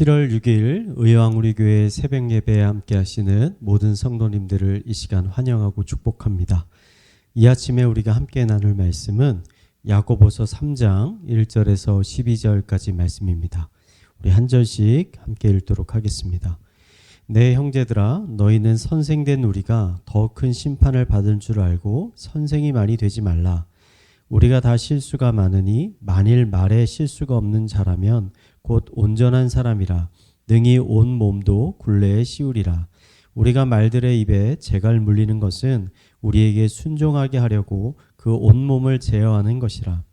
7월 6일 의왕우리교회 새벽 예배에 함께 하시는 모든 성도님들을 이 시간 환영하고 축복합니다. 이 아침에 우리가 함께 나눌 말씀은 야고보서 3장 1절에서 12절까지 말씀입니다. 우리 한 절씩 함께 읽도록 하겠습니다. 내 형제들아, 너희는 선생된 우리가 더 큰 심판을 받을 줄 알고 선생이 많이 되지 말라. 우리가 다 실수가 많으니 만일 말에 실수가 없는 자라면 곧 온전한 사람이라 능히 온 몸도 굴레에 씌우리라. 우리가 말들의 입에 재갈 물리는 것은 우리에게 순종하게 하려고 그 온몸을 제어하는 것이라.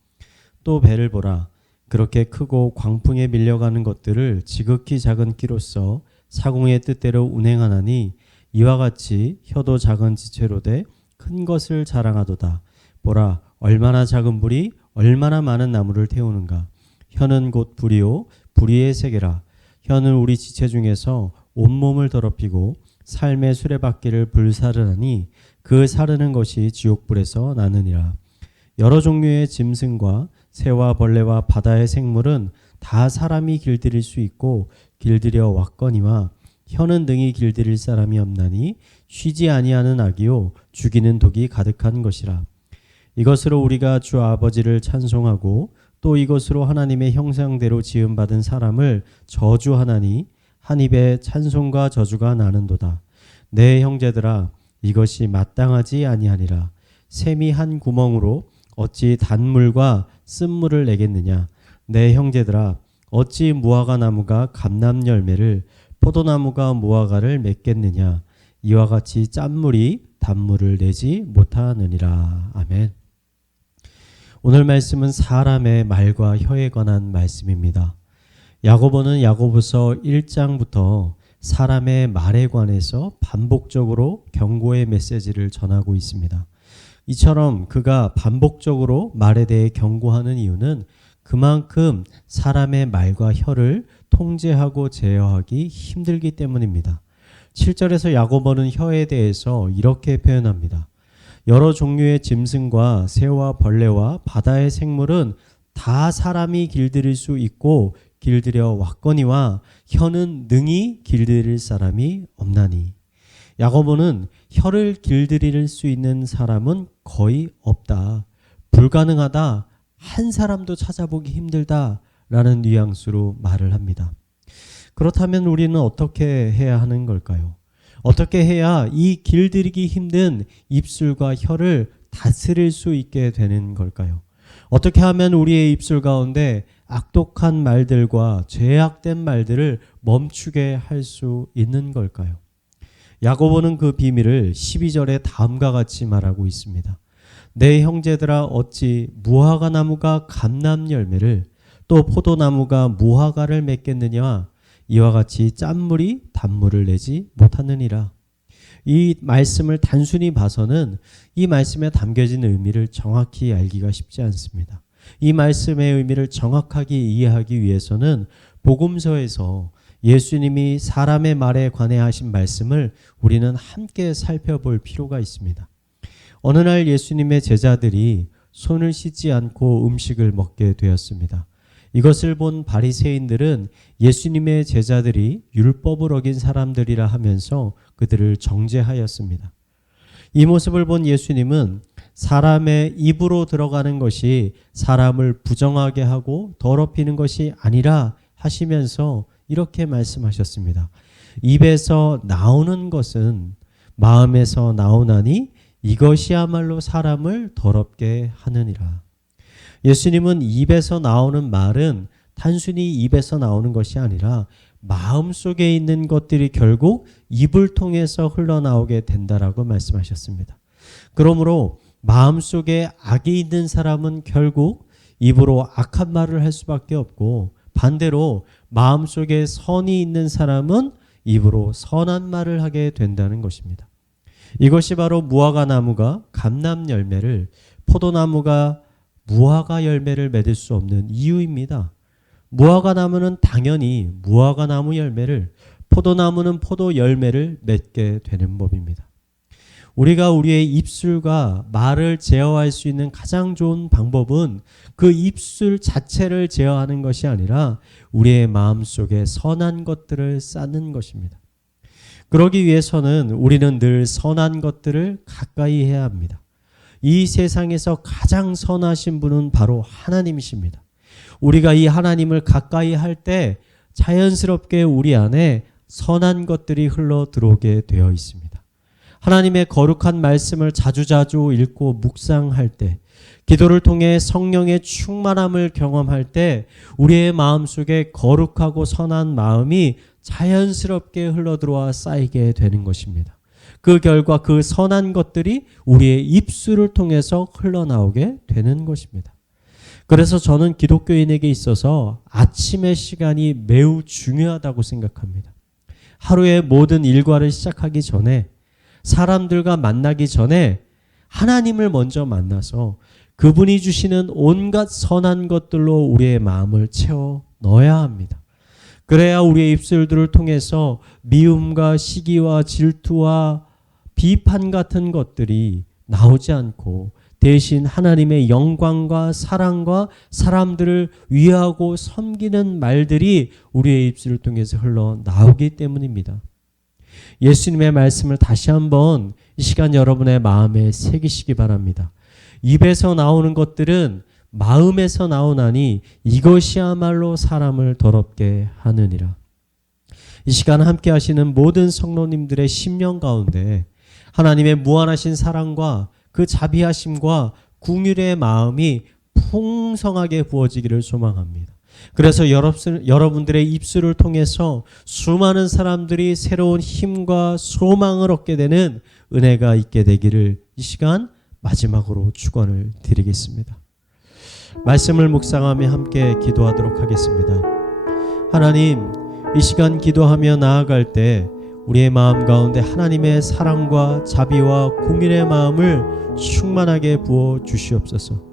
또 배를 보라. 그렇게 크고 광풍에 밀려가는 것들을 지극히 작은 끼로써 사공의 뜻대로 운행하나니 이와 같이 혀도 작은 지체로 돼 큰 것을 자랑하도다. 보라, 얼마나 작은 불이 얼마나 많은 나무를 태우는가. 혀는 곧 불이요 불의의 세계라. 혀는 우리 지체 중에서 온몸을 더럽히고 삶의 수레바퀴를 불사르나니 그 사르는 것이 지옥불에서 나느니라. 여러 종류의 짐승과 새와 벌레와 바다의 생물은 다 사람이 길들일 수 있고 길들여 왔거니와 혀는 능히 길들일 사람이 없나니 쉬지 아니하는 악이요 죽이는 독이 가득한 것이라. 이것으로 우리가 주 아버지를 찬송하고 또 이것으로 하나님의 형상대로 지음받은 사람을 저주하나니 한 입에 찬송과 저주가 나는도다. 내 형제들아, 이것이 마땅하지 아니하니라. 샘이 한 구멍으로 어찌 단물과 쓴물을 내겠느냐. 내 형제들아, 어찌 무화과 나무가 감람 열매를 포도나무가 무화과를 맺겠느냐. 이와 같이 짠물이 단물을 내지 못하느니라. 아멘. 오늘 말씀은 사람의 말과 혀에 관한 말씀입니다. 야고보는 야고보서 1장부터 사람의 말에 관해서 반복적으로 경고의 메시지를 전하고 있습니다. 이처럼 그가 반복적으로 말에 대해 경고하는 이유는 그만큼 사람의 말과 혀를 통제하고 제어하기 힘들기 때문입니다. 7절에서 야고보는 혀에 대해서 이렇게 표현합니다. 여러 종류의 짐승과 새와 벌레와 바다의 생물은 다 사람이 길들일 수 있고 길들여 왔거니와 혀는 능히 길들일 사람이 없나니. 야고보는 혀를 길들일 수 있는 사람은 거의 없다. 불가능하다. 한 사람도 찾아보기 힘들다라는 뉘앙스로 말을 합니다. 그렇다면 우리는 어떻게 해야 하는 걸까요? 어떻게 해야 이 길들이기 힘든 입술과 혀를 다스릴 수 있게 되는 걸까요? 어떻게 하면 우리의 입술 가운데 악독한 말들과 죄악된 말들을 멈추게 할 수 있는 걸까요? 야고보는 그 비밀을 12절에 다음과 같이 말하고 있습니다. 내 형제들아, 어찌 무화과 나무가 감람 열매를 또 포도나무가 무화과를 맺겠느냐. 이와 같이 짠물이 단물을 내지 못하느니라. 이 말씀을 단순히 봐서는 이 말씀에 담겨진 의미를 정확히 알기가 쉽지 않습니다. 이 말씀의 의미를 정확하게 이해하기 위해서는 복음서에서 예수님이 사람의 말에 관해 하신 말씀을 우리는 함께 살펴볼 필요가 있습니다. 어느 날 예수님의 제자들이 손을 씻지 않고 음식을 먹게 되었습니다. 이것을 본 바리새인들은 예수님의 제자들이 율법을 어긴 사람들이라 하면서 그들을 정죄하였습니다. 이 모습을 본 예수님은 사람의 입으로 들어가는 것이 사람을 부정하게 하고 더럽히는 것이 아니라 하시면서 이렇게 말씀하셨습니다. 입에서 나오는 것은 마음에서 나오나니 이것이야말로 사람을 더럽게 하느니라. 예수님은 입에서 나오는 말은 단순히 입에서 나오는 것이 아니라 마음속에 있는 것들이 결국 입을 통해서 흘러나오게 된다라고 말씀하셨습니다. 그러므로 마음속에 악이 있는 사람은 결국 입으로 악한 말을 할 수밖에 없고, 반대로 마음속에 선이 있는 사람은 입으로 선한 말을 하게 된다는 것입니다. 이것이 바로 무화과 나무가 감람 열매를, 포도나무가 무화과 열매를 맺을 수 없는 이유입니다. 무화과 나무는 당연히 무화과 나무 열매를, 포도나무는 포도 열매를 맺게 되는 법입니다. 우리가 우리의 입술과 말을 제어할 수 있는 가장 좋은 방법은 그 입술 자체를 제어하는 것이 아니라 우리의 마음속에 선한 것들을 쌓는 것입니다. 그러기 위해서는 우리는 늘 선한 것들을 가까이 해야 합니다. 이 세상에서 가장 선하신 분은 바로 하나님이십니다. 우리가 이 하나님을 가까이 할 때 자연스럽게 우리 안에 선한 것들이 흘러 들어오게 되어 있습니다. 하나님의 거룩한 말씀을 자주자주 읽고 묵상할 때, 기도를 통해 성령의 충만함을 경험할 때 우리의 마음속에 거룩하고 선한 마음이 자연스럽게 흘러들어와 쌓이게 되는 것입니다. 그 결과 그 선한 것들이 우리의 입술을 통해서 흘러나오게 되는 것입니다. 그래서 저는 기독교인에게 있어서 아침의 시간이 매우 중요하다고 생각합니다. 하루의 모든 일과를 시작하기 전에, 사람들과 만나기 전에 하나님을 먼저 만나서 그분이 주시는 온갖 선한 것들로 우리의 마음을 채워 넣어야 합니다. 그래야 우리의 입술들을 통해서 미움과 시기와 질투와 비판 같은 것들이 나오지 않고 대신 하나님의 영광과 사랑과 사람들을 위하고 섬기는 말들이 우리의 입술을 통해서 흘러나오기 때문입니다. 예수님의 말씀을 다시 한번 이 시간 여러분의 마음에 새기시기 바랍니다. 입에서 나오는 것들은 마음에서 나오나니 이것이야말로 사람을 더럽게 하느니라. 이 시간 함께 하시는 모든 성도님들의 심령 가운데 하나님의 무한하신 사랑과 그 자비하심과 긍휼의 마음이 풍성하게 부어지기를 소망합니다. 그래서 여러분들의 입술을 통해서 수많은 사람들이 새로운 힘과 소망을 얻게 되는 은혜가 있게 되기를 이 시간 마지막으로 축원을 드리겠습니다. 말씀을 묵상하며 함께 기도하도록 하겠습니다. 하나님, 이 시간 기도하며 나아갈 때 우리의 마음 가운데 하나님의 사랑과 자비와 긍휼의 마음을 충만하게 부어 주시옵소서.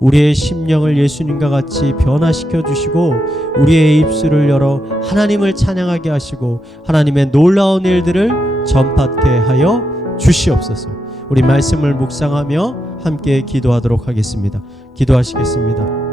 우리의 심령을 예수님과 같이 변화시켜 주시고 우리의 입술을 열어 하나님을 찬양하게 하시고 하나님의 놀라운 일들을 전파케 하여 주시옵소서. 우리 말씀을 묵상하며 함께 기도하도록 하겠습니다. 기도하시겠습니다.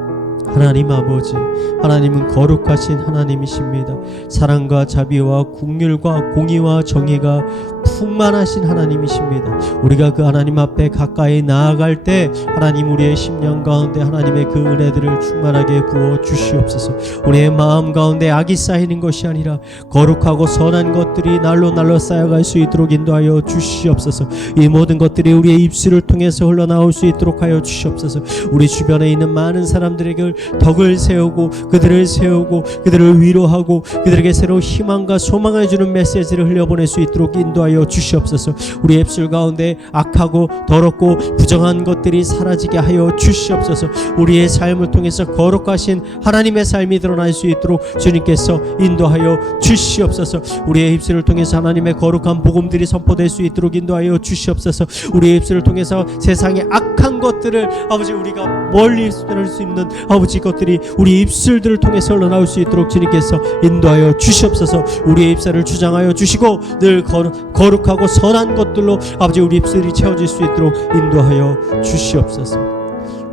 하나님 아버지, 하나님은 거룩하신 하나님이십니다. 사랑과 자비와 긍휼과 공의와 정의가 충만하신 하나님이십니다. 우리가 그 하나님 앞에 가까이 나아갈 때 하나님 우리의 심령 가운데 하나님의 그 은혜들을 충만하게 부어 주시옵소서. 우리의 마음 가운데 악이 쌓이는 것이 아니라 거룩하고 선한 것들이 날로 쌓여갈 수 있도록 인도하여 주시옵소서. 이 모든 것들이 우리의 입술을 통해서 흘러나올 수 있도록 하여 주시옵소서. 우리 주변에 있는 많은 사람들에게 덕을 세우고 그들을 위로하고 그들에게 새로운 희망과 소망을 주는 메시지를 흘려보낼 수 있도록 인도하여 주시옵소서. 우리 입술 가운데 악하고 더럽고 부정한 것들이 사라지게 하여 주시옵소서. 우리의 삶을 통해서 거룩하신 하나님의 삶이 드러날 수 있도록 주님께서 인도하여 주시옵소서. 우리의 입술을 통해서 하나님의 거룩한 복음들이 선포될 수 있도록 인도하여 주시옵소서. 우리의 입술을 통해서 세상의 악한 것들을 아버지 우리가 멀리 쏟아낼 수 있는 아버지 것들이 우리 입술들을 통해서 흘러나올 수 있도록 주님께서 인도하여 주시옵소서. 우리의 입술을 주장하여 주시고 늘 거룩하고 선한 것들로 아버지 우리 입술이 채워질 수 있도록 인도하여 주시옵소서.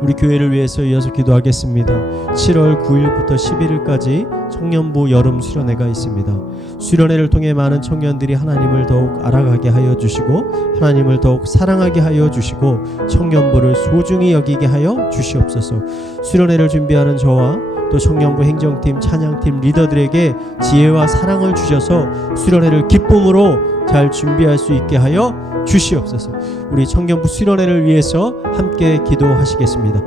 우리 교회를 위해서 이어서 기도하겠습니다. 7월 9일부터 11일까지 청년부 여름 수련회가 있습니다. 수련회를 통해 많은 청년들이 하나님을 더욱 알아가게 하여 주시고 하나님을 더욱 사랑하게 하여 주시고 청년부를 소중히 여기게 하여 주시옵소서. 수련회를 준비하는 저와 또 청년부 행정팀, 찬양팀 리더들에게 지혜와 사랑을 주셔서 수련회를 기쁨으로 잘 준비할 수 있게 하여 주시옵소서. 우리 청년부 수련회를 위해서 함께 기도하시겠습니다.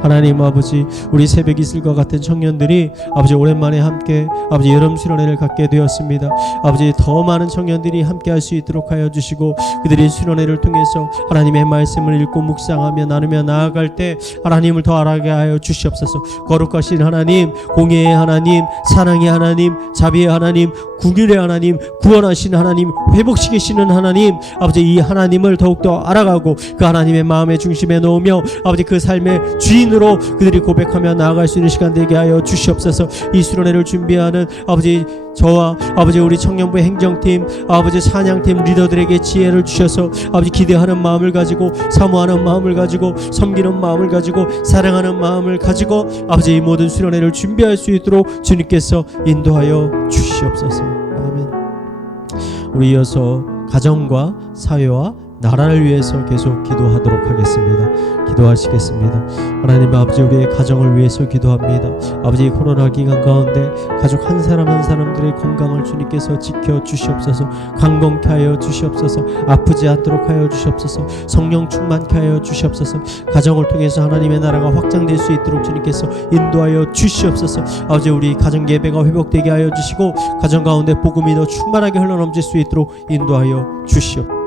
하나님 아버지, 우리 새벽 이슬과 같은 청년들이 아버지 오랜만에 함께 아버지 여름 수련회를 갖게 되었습니다. 아버지 더 많은 청년들이 함께 할 수 있도록 하여 주시고 그들이 수련회를 통해서 하나님의 말씀을 읽고 묵상하며 나누며 나아갈 때 하나님을 더 알아가게 하여 주시옵소서. 거룩하신 하나님, 공의의 하나님, 사랑의 하나님, 자비의 하나님, 긍휼의 하나님, 구원하신 하나님, 회복시키시는 하나님, 아버지 이 하나님을 더욱더 알아가고 그 하나님의 마음의 중심에 놓으며 아버지 그 삶의 주인으로 그들이 고백하며 나아갈 수 있는 시간 되게 하여 주시옵소서. 이 수련회를 준비하는 아버지 저와 아버지 우리 청년부 행정팀, 아버지 찬양팀 리더들에게 지혜를 주셔서 아버지 기대하는 마음을 가지고, 사모하는 마음을 가지고, 섬기는 마음을 가지고, 사랑하는 마음을 가지고 아버지 이 모든 수련회를 준비할 수 있도록 주님께서 인도하여 주시옵소서. 아멘. 우리 이어서 가정과 사회와 나라를 위해서 계속 기도하도록 하겠습니다. 기도하시겠습니다. 하나님 아버지, 우리의 가정을 위해서 기도합니다. 아버지, 코로나 기간 가운데 가족 한 사람 한 사람들의 건강을 주님께서 지켜 주시옵소서. 강건케 하여 주시옵소서. 아프지 않도록 하여 주시옵소서. 성령 충만케 하여 주시옵소서. 가정을 통해서 하나님의 나라가 확장될 수 있도록 주님께서 인도하여 주시옵소서. 아버지, 우리 가정 예배가 회복되게 하여 주시고 가정 가운데 복음이 더 충만하게 흘러넘칠 수 있도록 인도하여 주시옵소서.